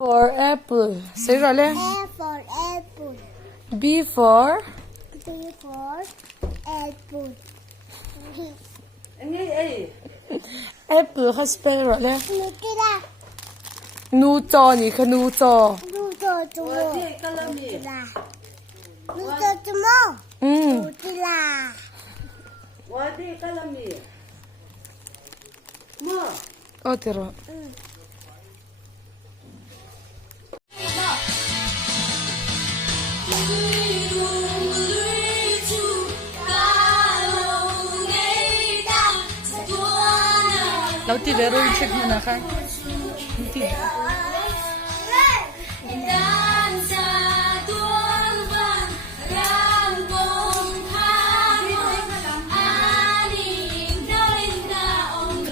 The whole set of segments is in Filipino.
For apple. Say rale. A for apple. B for B for apple. apple เขา spell รale. Nutella. นูจอนี่คือนูจอ Nutella. Nutella. Nutella. Nutella. Wadi kalami. Ma. โอ้เตโร เราติดเรื่องเช็คมันนะคะติด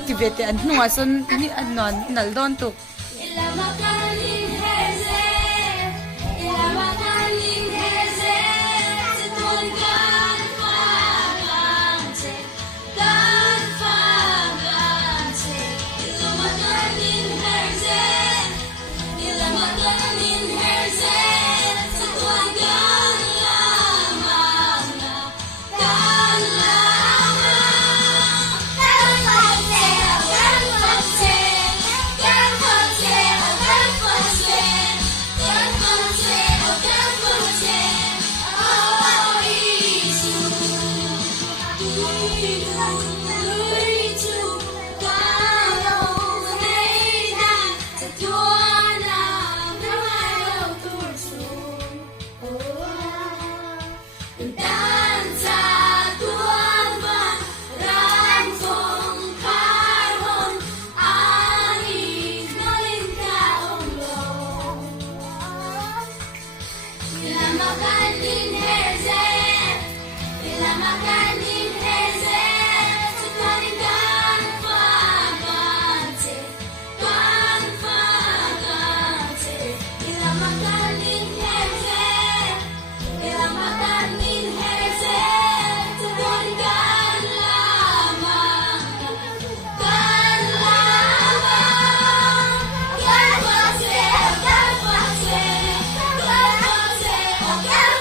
ติดเวทีอันหัวส่วนนี่อันนอนนัลดอนตุกOkay.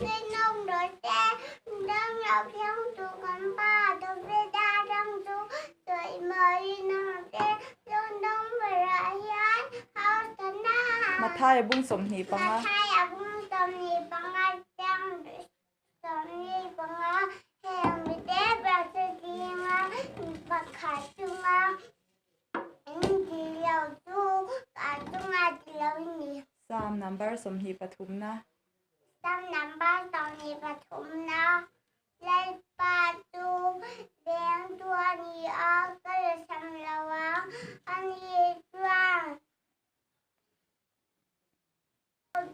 bên nông đổi xe đang nhọc theo tụ con ba tôi về đa đang du tuổi mới nông xe đông đông về lại hiến hao thân na มาท่ายบุ้งสมหีปัง mà อ่ะ thay à cũng tầm nhị bằng ai đang tầm nhị bằng á hèm bị té bà sẽ đi mà bà khải chung mà anh chỉ lâu tu cả chung ai chỉ lâu nhỉ 3 number สมหีปทุมนะ ตั้งน้ำบ้านตอนนี้ปฐมนะเลยปลาตูเลี้ยงตัวนี้ออกก็เลยทำระวังอันนี้ว่าง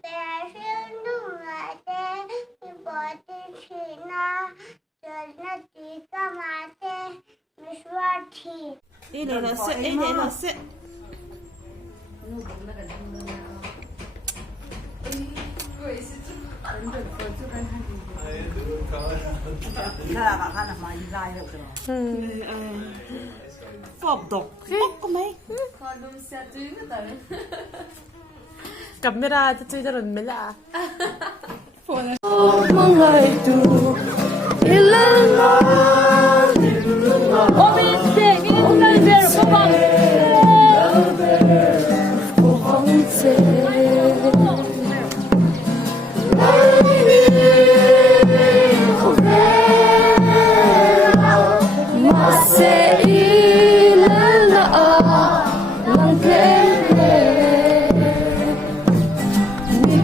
แต่ชื่อนุ่มละเต้ที่บอดีชีนะเจอหน้าตีก็มาเต้ไม่สวัสดี อีเดลเสอีเดลเส กับไม่ได้จะจุยจะหล่นไม่ละมองให้ดูอีเลนโอ้ไม่เด็กนี่คุณได้เจอปุ๊บปั๊บโอ้ฟังเสียมาเสียอีเลนลังเก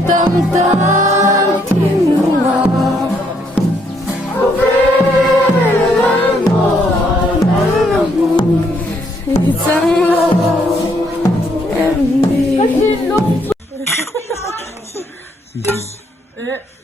Tentang tinua Hey,